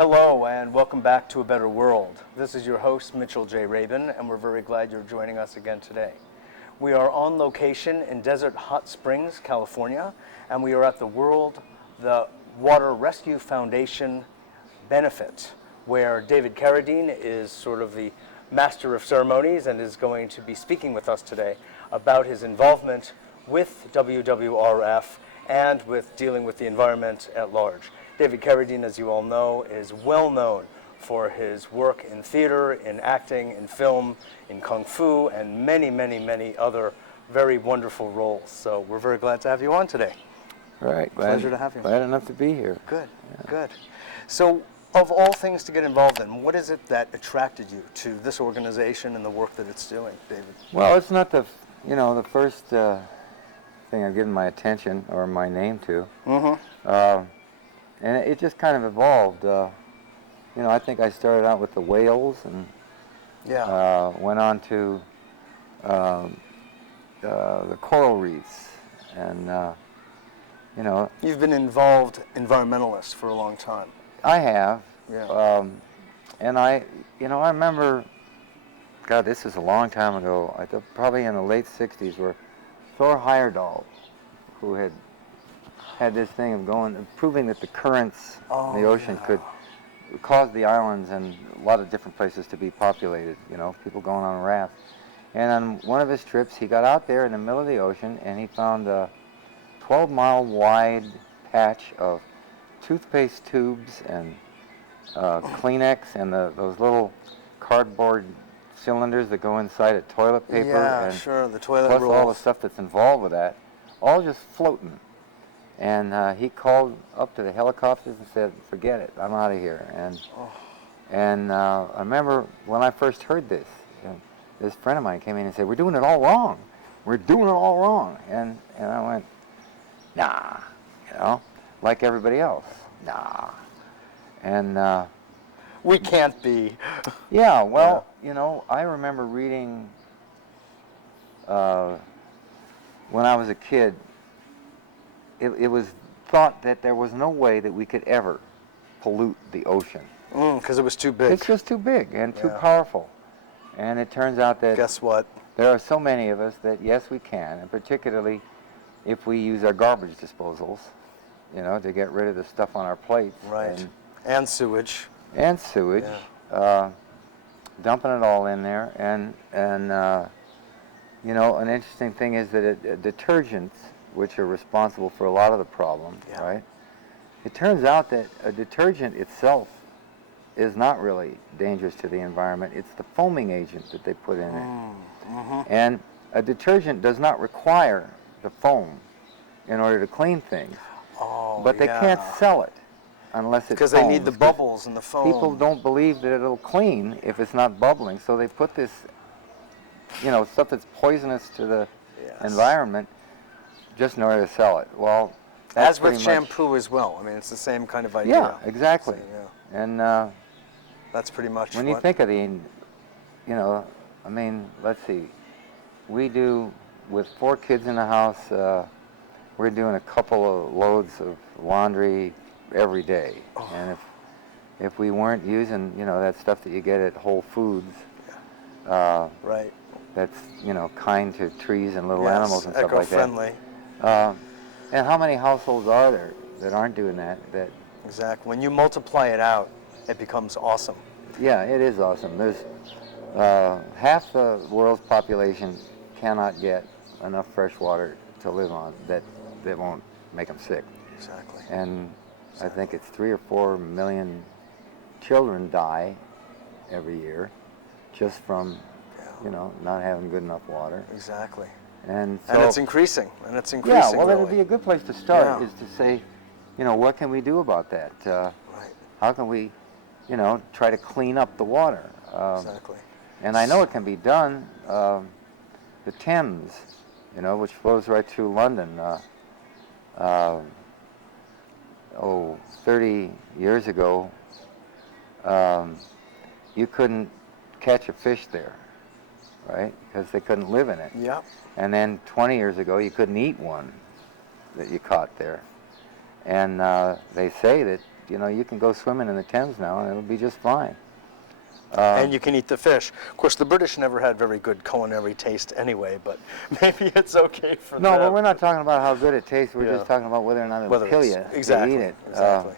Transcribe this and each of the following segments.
Hello and welcome back to A Better World. This is your host, Mitchell J. Rabin, and we're very glad you're joining us again today. We are on location in Desert Hot Springs, California, and we are at the Water Rescue Foundation benefit, where David Carradine is sort of the master of ceremonies and is going to be speaking with us today about his involvement with WWRF and with dealing with the environment at large. David Carradine, as you all know, is well known for his work in theater, in acting, in film, in kung fu, and many, many, many other very wonderful roles. So we're very glad to have you on today. Right. Pleasure to have you. Glad enough to be here. Good, good. So of all things to get involved in, what is it that attracted you to this organization and the work that it's doing, David? Well, it's not the first thing I've given my attention or my name to. Mm-hmm. And it just kind of evolved. I think I started out with the whales and went on to the coral reefs. And, You've been involved environmentalist for a long time. I have. Yeah. And I remember, God, this is a long time ago, I thought probably in the late 60s, where Thor Heyerdahl, who had this thing of proving that the currents in the ocean could cause the islands and a lot of different places to be populated, people going on rafts. And on one of his trips, he got out there in the middle of the ocean and he found a 12-mile wide patch of toothpaste tubes and Kleenex and those little cardboard cylinders that go inside of toilet paper. Yeah, and sure, the toilet plus rolls. all the stuff that's involved with that, all just floating. And he called up to the helicopters and said, "Forget it, I'm out of here." And I remember when I first heard this, this friend of mine came in and said, "We're doing it all wrong. We're doing it all wrong." And I went, "Nah," like everybody else, "Nah." And we can't be. Yeah, well, I remember reading when I was a kid. It was thought that there was no way that we could ever pollute the ocean. Because it was too big. It's just too big and too powerful. And it turns out that... Guess what? There are so many of us that, yes, we can, and particularly if we use our garbage disposals, to get rid of the stuff on our plates. Right. And sewage. And sewage. Yeah. Dumping it all in there. And an interesting thing is that detergents, which are responsible for a lot of the problem, right? It turns out that a detergent itself is not really dangerous to the environment. It's the foaming agent that they put in it. Mm-hmm. And a detergent does not require the foam in order to clean things. But they can't sell it unless it foams. Because they need the bubbles and the foam. People don't believe that it'll clean if it's not bubbling, so they put this, stuff that's poisonous to the environment just in order to sell it. Well, as with shampoo as well. I mean, it's the same kind of idea. Yeah, exactly. So, and that's pretty much when you think of let's see, we do, with 4 kids in the house, we're doing a couple of loads of laundry every day. And if we weren't using, that stuff that you get at Whole Foods, right, that's, kind to trees and little animals and stuff like that. Eco-friendly. And how many households are there that aren't doing that? Exactly. When you multiply it out, it becomes awesome. Yeah, it is awesome. There's half the world's population cannot get enough fresh water to live on that won't make them sick. Exactly. And I think it's 3 or 4 million children die every year just from not having good enough water. Exactly. And it's increasing. Yeah, well, that would be a good place to start, is to say, what can we do about that? Right. How can we, try to clean up the water? Exactly. And I know it can be done. The Thames, which flows right through London, 30 years ago, you couldn't catch a fish there, right? Because they couldn't live in it. Yep. And then 20 years ago, you couldn't eat one that you caught there. And they say that you know, you can go swimming in the Thames now and it'll be just fine. And you can eat the fish. Of course, the British never had very good culinary taste anyway, but maybe it's okay for them. No, but we're not talking about how good it tastes. We're Yeah. just talking about whether or not it'll kill you exactly, to eat it. Exactly.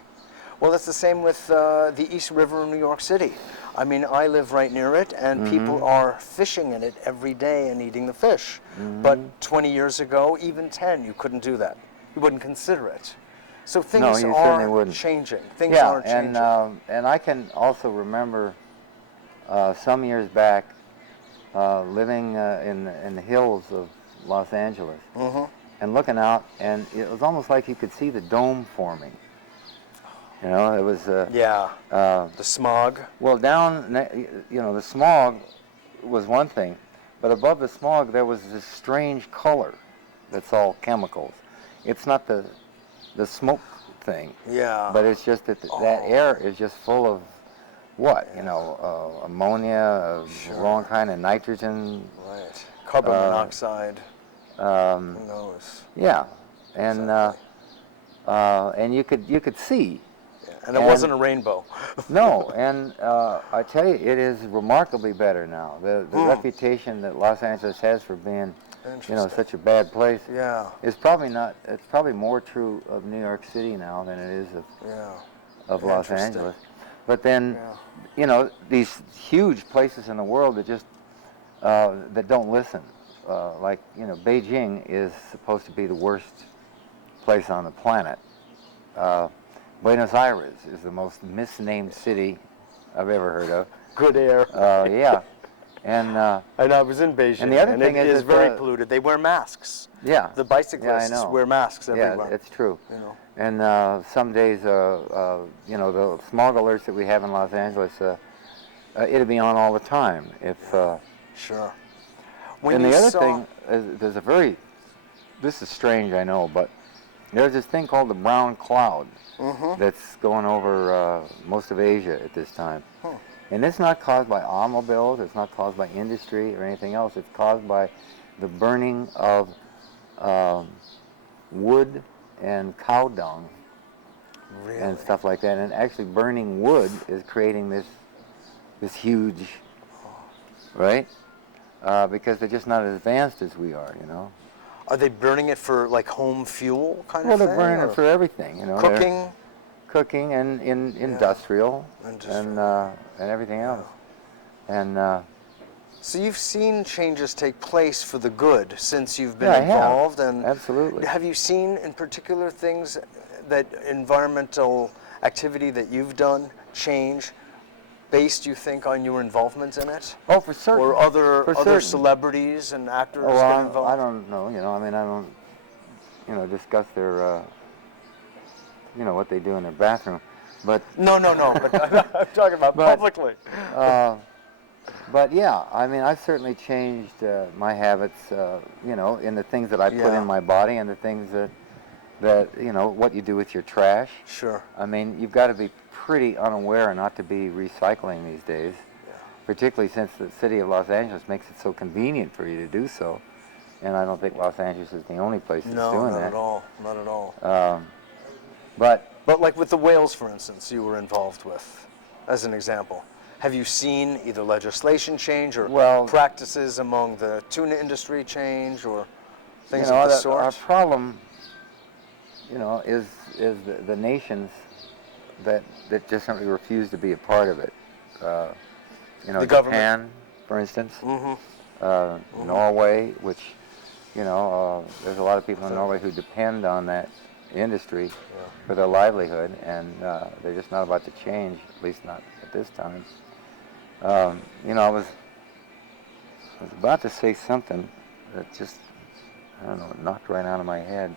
Well, it's the same with the East River in New York City. I mean, I live right near it, and people are fishing in it every day and eating the fish. But 20 years ago, even 10, you couldn't do that. You wouldn't consider it. So things you are certainly wouldn't. changing. Things are changing. And I can also remember some years back living in the hills of Los Angeles and looking out, and it was almost like you could see the dome forming. You know, it was the smog. Well, you know, the smog was one thing, but above the smog there was this strange color that's all chemicals. It's not the smoke thing, but it's just that that air is just full of what? You know, ammonia, wrong kind of nitrogen. Right. Carbon monoxide. Who knows? Yeah, and and you could see. And it wasn't a rainbow. No, and I tell you, it is remarkably better now. The reputation that Los Angeles has for being, you know, such a bad place is probably not. It's probably more true of New York City now than it is of Los Angeles. But then, you know, these huge places in the world that just that don't listen. Like, you know, Beijing is supposed to be the worst place on the planet. Buenos Aires is the most misnamed city I've ever heard of. Good air. Yeah. And I was in Beijing, and the other thing it is is very polluted. They wear masks. Yeah. The bicyclists I know. wear masks everywhere. Yeah, it's true. You know. And some days, you know, the smog alerts that we have in Los Angeles, it'll be on all the time. If Sure. and the other thing is, this is strange, I know, but there's this thing called the brown cloud that's going over most of Asia at this time. And it's not caused by automobiles, it's not caused by industry or anything else. It's caused by the burning of wood and cow dung and stuff like that. And actually burning wood is creating this huge, right? Because they're just not as advanced as we are, you know. Are they burning it for like home fuel kind of thing? Well, they're burning it for everything, you know. Cooking and industrial and everything else. And so you've seen changes take place for the good since you've been I involved, have. and Absolutely. have you seen in particular things that environmental activity that you've done change based, you think, on your involvement in it? Oh, for certain. Or other celebrities and actors get involved? I don't know, you know, I mean, I don't, you know, discuss their, you know, what they do in their bathroom, but... No, but I'm talking about publicly. But yeah, I mean, I've certainly changed my habits, you know, in the things that I put in my body and the things that, you know, what you do with your trash. Sure. I mean, you've got to be pretty unaware not to be recycling these days, particularly since the city of Los Angeles makes it so convenient for you to do so. And I don't think Los Angeles is the only place that's doing that. No, not at all. But like with the whales, for instance, you were involved with, as an example. Have you seen either legislation change or practices among the tuna industry change or things of the sort? Our problem, you know, is the nations that just simply refuse to be a part of it. You know, the Japan, government, for instance, Norway, which, you know, there's a lot of people in Norway who depend on that industry for their livelihood, and they're just not about to change, at least not at this time. You know, I was about to say something that just, I don't know, it knocked right out of my head.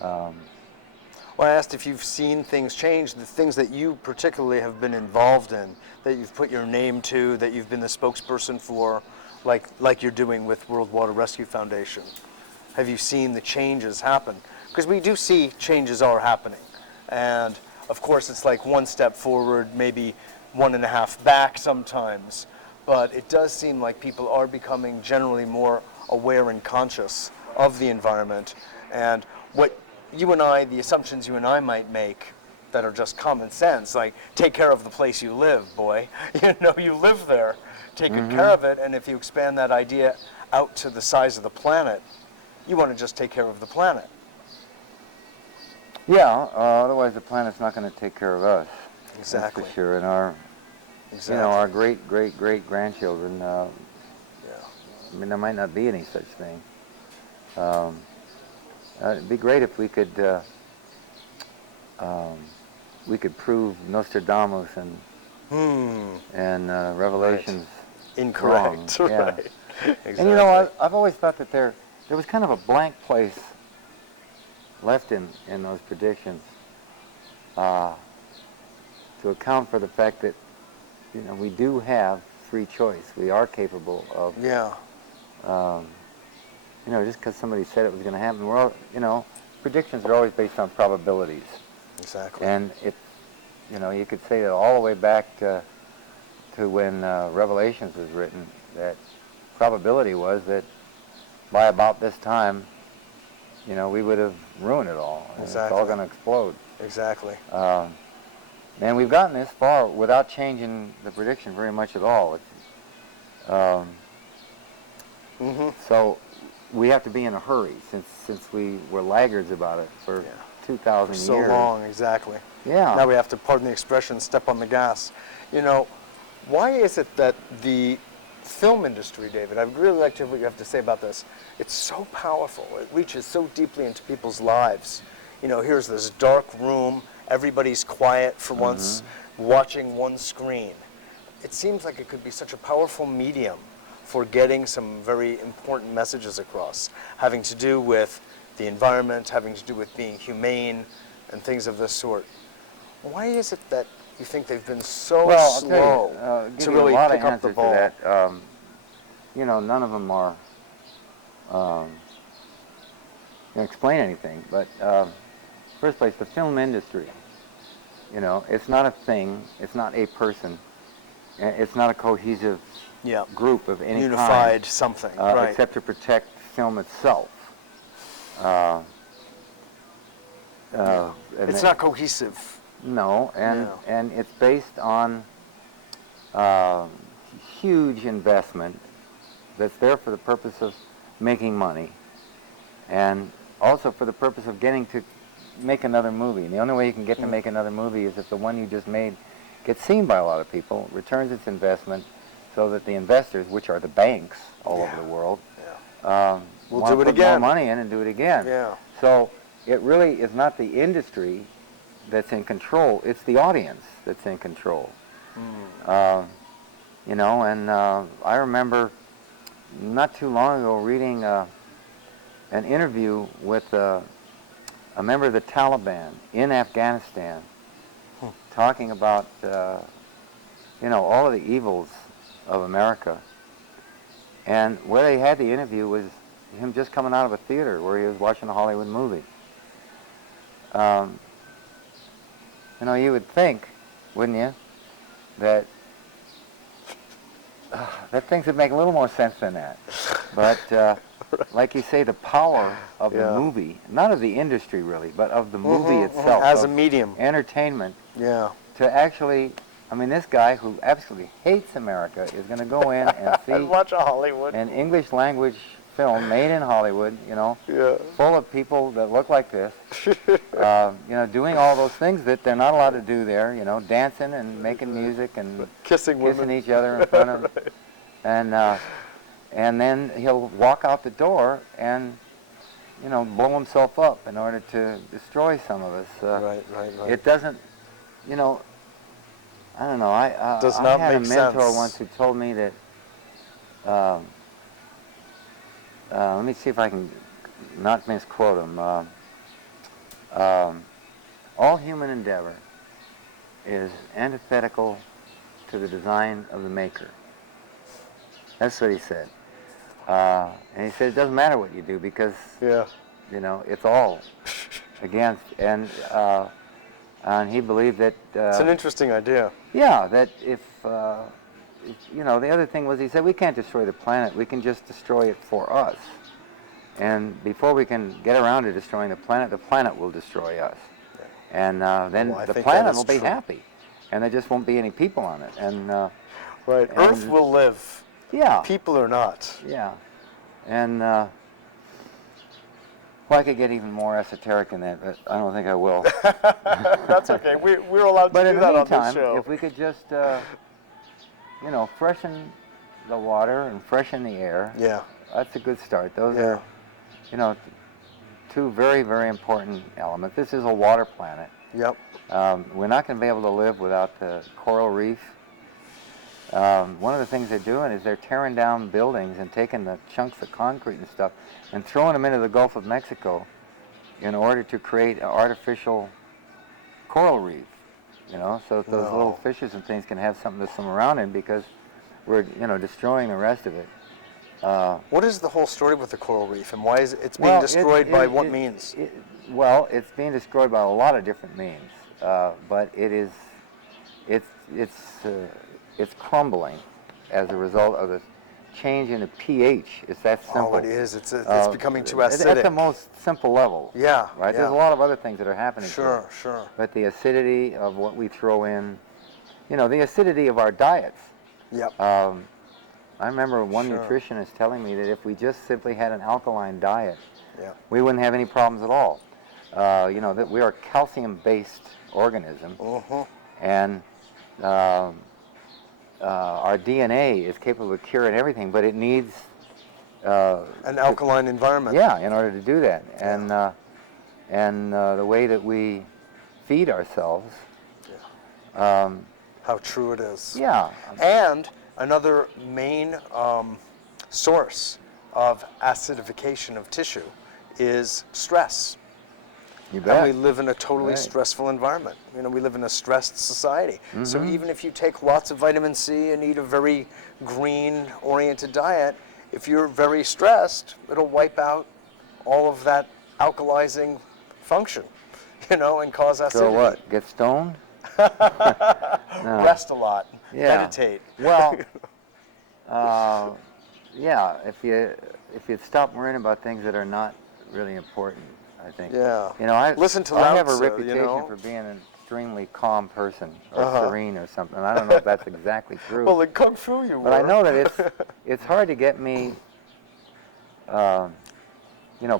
Well, I asked if you've seen things change, the things that you particularly have been involved in, that you've put your name to, that you've been the spokesperson for, like you're doing with World Water Rescue Foundation. Have you seen the changes happen? Because we do see changes are happening. And of course, it's like one step forward, maybe 1.5 back sometimes. But it does seem like people are becoming generally more aware and conscious of the environment. And what you and I, the assumptions you and I might make that are just common sense, like take care of the place you live, boy. You know, you live there, take good care of it, and if you expand that idea out to the size of the planet, you want to just take care of the planet. Yeah, otherwise the planet's not going to take care of us. Exactly. That's for sure. And our, Exactly. you know, our great grandchildren. Yeah. I mean, there might not be any such thing. It'd be great if we could prove Nostradamus and Revelations Incorrect. wrong. Yeah. Right. Exactly. And you know, I've always thought that there was kind of a blank place left in those predictions to account for the fact that, you know, we do have free choice. We are capable of, Yeah. you know, just because somebody said it was going to happen. We're all, you know, predictions are always based on probabilities. Exactly. And it, you know, you could say that all the way back to when Revelations was written, that probability was that by about this time, you know, we would have ruined it all. And Exactly. It's all going to explode. Exactly. And we've gotten this far without changing the prediction very much at all. So we have to be in a hurry since we were laggards about it for 2,000 years. So long, exactly. Yeah. Now we have to, pardon the expression, step on the gas. You know, why is it that the film industry, David, I'd really like to hear what you have to say about this. It's so powerful. It reaches so deeply into people's lives. You know, here's this dark room, everybody's quiet for once, watching one screen. It seems like it could be such a powerful medium for getting some very important messages across, having to do with the environment, having to do with being humane, and things of this sort. Why is it that you think they've been so slow to really pick up the ball? That. You know, none of them are explain anything. But first place, the film industry. You know, it's not a thing. It's not a person. It's not a cohesive group of any unified kind, something, right? except to protect film itself. It's not cohesive. No, and it's based on huge investment that's there for the purpose of making money, and also for the purpose of getting to make another movie. And the only way you can get to make another movie is if the one you just made gets seen by a lot of people, returns its investment, so that the investors, which are the banks all over the world, will want do to it put again. more money in and do it again. Yeah. So it really is not the industry that's in control, it's the audience that's in control. You know, and I remember not too long ago reading an interview with a member of the Taliban in Afghanistan, talking about you know, all of the evils of America. And where they had the interview was him just coming out of a theater where he was watching a Hollywood movie. You know, you would think, wouldn't you, that things would make a little more sense than that. But like you say, the power of the movie, not of the industry really, but of the movie itself, as a medium, entertainment, to actually, I mean, this guy who absolutely hates America is going to go in and see and watch a Hollywood an English language film made in Hollywood, you know, full of people that look like this, you know, doing all those things that they're not allowed to do there, you know, dancing and making music and kissing each other in front of, and then he'll walk out the door and, you know, blow himself up in order to destroy some of us. Right. It doesn't, you know, I don't know. I had a mentor once who told me that. Let me see if I can not misquote him. All human endeavor is antithetical to the design of the maker. That's what he said. And he said it doesn't matter what you do because you know, it's all against. And he believed that it's an interesting idea. Yeah, that if you know, the other thing was he said we can't destroy the planet, we can just destroy it for us. And before we can get around to destroying the planet will destroy us. and then I the think planet that is will be true. happy, and there just won't be any people on it. And Right. and Earth will live. yeah, People are not. yeah, and well, I could get even more esoteric than that, but I don't think I will. That's okay. We're allowed But to in do the that on this meantime, show. if we could just, freshen the water and freshen the air, Yeah. that's a good start. Those Yeah. are, two very, very important elements. This is a water planet. Yep. We're not going to be able to live without the coral reef. One of the things they're doing is they're tearing down buildings and taking the chunks of concrete and stuff and throwing them into the Gulf of Mexico in order to create an artificial coral reef, so that those little fishes and things can have something to swim around in, because we're, destroying the rest of it. What is the whole story with the coral reef, and why is it's being destroyed by what means? Well, it's being destroyed by a lot of different means, but it's crumbling as a result of the change in the pH. It's that simple. Oh, it is. It's becoming too acidic. At the most simple level. Yeah. Right. Yeah. There's a lot of other things that are happening. Sure. Sure. But the acidity of what we throw in, the acidity of our diets. Yep. I remember one Sure. nutritionist telling me that if we just simply had an alkaline diet, Yep. we wouldn't have any problems at all. That we are a calcium-based organism, and our DNA is capable of curing everything, but it needs An alkaline environment. Yeah, in order to do that, and the way that we feed ourselves. How true it is. Yeah. And another main source of acidification of tissue is stress. You bet. And we live in a totally Right. stressful environment. We live in a stressed society. So even if you take lots of vitamin C and eat a very green-oriented diet, if you're very stressed, it'll wipe out all of that alkalizing function, and cause acidity. So what? Get stoned? No. Rest a lot. Yeah. Meditate. Well, yeah. If you stop worrying about things that are not really important, I think. Yeah. Listen to I have a Lao Tzu, reputation for being an extremely calm person, or serene, or something. I don't know if that's exactly true. Well, in Kung Fu you were. But I know that it's hard to get me,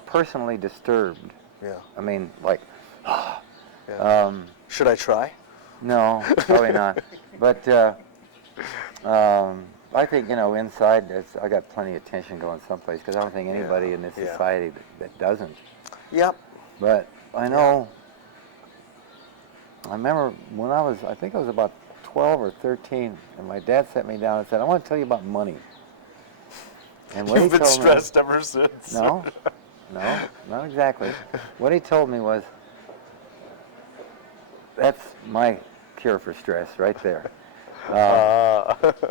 personally disturbed. Yeah. I mean, like, Yeah. Should I try? no, probably not. But I think, inside, I got plenty of tension going someplace, because I don't think anybody in this Yeah. society that doesn't. Yep. But I know, I remember when I think I was about 12 or 13, and my dad sat me down and said, I want to tell you about money. And what You've he been told me, stressed ever since. No, not exactly. What he told me was, that's my cure for stress right there.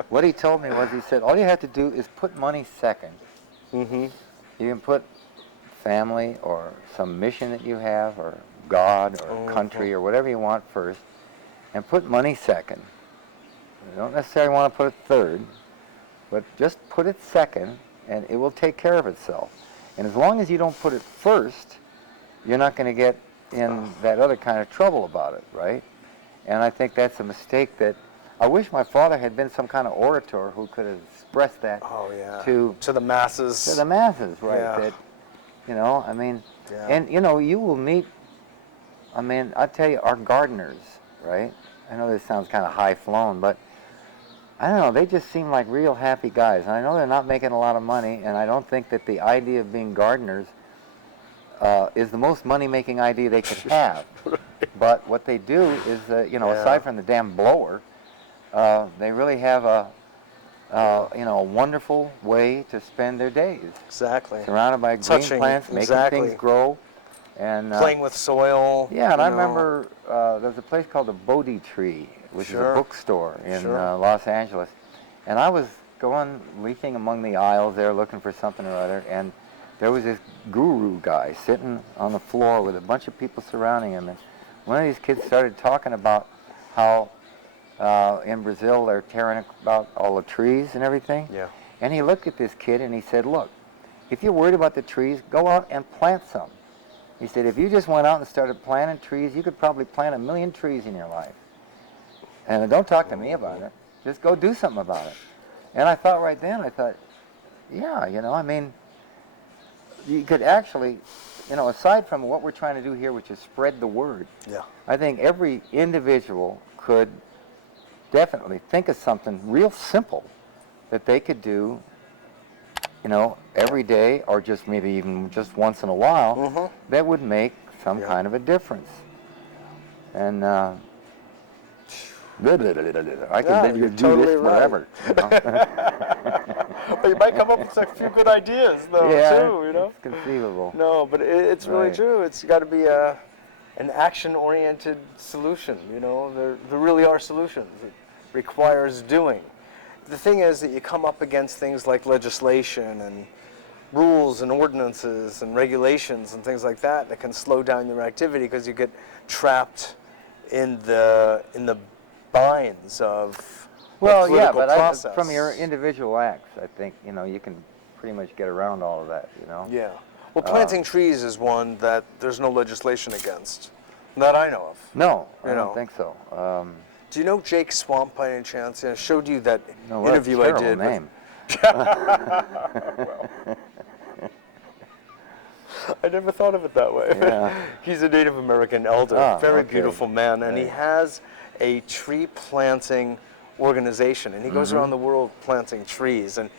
What he told me was, he said, all you have to do is put money second. Mm-hmm. You can put family or some mission that you have, or God or country or whatever you want first, and put money second. You don't necessarily want to put it third, but just put it second, and it will take care of itself. And as long as you don't put it first, you're not going to get in that other kind of trouble about it, right? And I think that's a mistake that I wish my father had been some kind of orator who could have expressed that to the masses. To the masses, right? Yeah. That, Yeah. and you will meet, I tell you, our gardeners, right? I know this sounds kind of high-flown, but I don't know, they just seem like real happy guys. And I know they're not making a lot of money, and I don't think that the idea of being gardeners is the most money-making idea they could have. Right. But what they do is, aside from the damn blower, they really have a wonderful way to spend their days. Exactly. Surrounded by green plants, making things grow, and playing with soil. Yeah, and I remember there's a place called the Bodhi Tree, which is a bookstore in Los Angeles, and I was leafing among the aisles there, looking for something or other, and there was this guru guy sitting on the floor with a bunch of people surrounding him, and one of these kids started talking about how in Brazil they're tearing about all the trees and everything. Yeah. And he looked at this kid and he said, look, if you're worried about the trees, go out and plant some. He said, if you just went out and started planting trees, you could probably plant 1 million trees in your life. And don't talk to me about it. Just go do something about it. And I thought right then, yeah, you know, I mean, you could actually, you know, aside from what we're trying to do here, which is spread the word, Yeah. I think every individual could definitely think of something real simple that they could do, you know, every day or just maybe even just once in a while that would make some kind of a difference. And I can do totally this forever. You know? But you might come up with a few good ideas, though, too, you know? It's conceivable. No, but it's really Right. true. It's got to be an action-oriented solution, you know? There really are solutions. It requires doing. The thing is that you come up against things like legislation and rules and ordinances and regulations and things like that that can slow down your activity because you get trapped in the binds of Well, the yeah, political but process. from your individual acts, I think, you know, you can pretty much get around all of that, you know? Yeah. Well, planting trees is one that there's no legislation against, that I know of. No, I You know. don't think so. Do you know Jake Swamp by any chance? I showed you that No, what interview a I terrible did. name. I never thought of it that way. Yeah. He's a Native American elder, Ah, very okay. beautiful man, and he Right. has a tree planting organization, and he goes around the world planting trees. And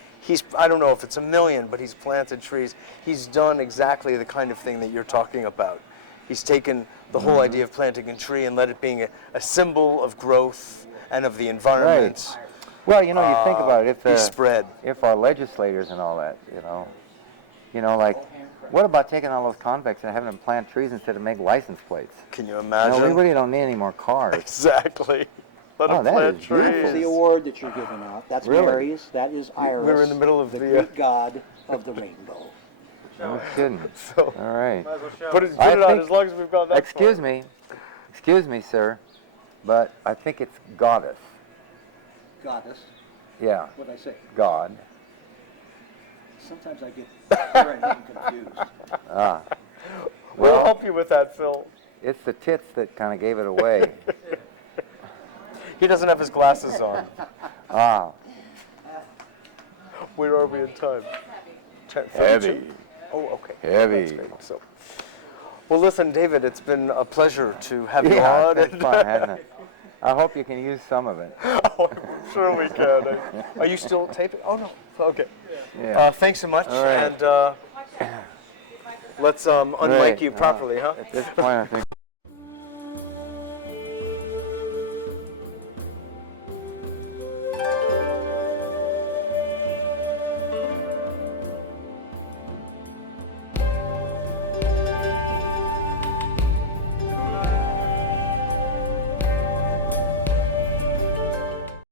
I don't know if it's 1 million, but he's planted trees. He's done exactly the kind of thing that you're talking about. He's taken the whole idea of planting a tree and let it being a symbol of growth and of the environment. Well, you know, you think about it, Be spread. if our legislators and all that, you know, like, what about taking all those convicts and having them plant trees instead of make license plates? Can you You imagine? know, we really don't need any more cars. Exactly. Let Oh, them that plant is trees. beautiful. That is the award that you're giving out. That's Really? Marius. That is Iris. We're in the middle of the the, Greek god of the rainbow. No kidding. So, All right. put it I on think- as long as we've got that. Excuse me, sir, but I think it's goddess. Goddess. Yeah, What'd I say? God. Sometimes I get your name confused. Ah, We'll well, help you with that, Phil. it's the tits that kind of gave it away. He doesn't have his glasses on. Ah, Where are we in time? heavy. Oh, okay. Heavy. That's great. So, well, listen, David, it's been a pleasure to have you Yeah, on. it's been fun, hasn't it? I hope you can use some of it. Oh, I'm sure we can. Are you still taping? Oh, no. Okay. Yeah. Thanks so much. All right. And let's unmic Right. you properly, huh? At this point, I think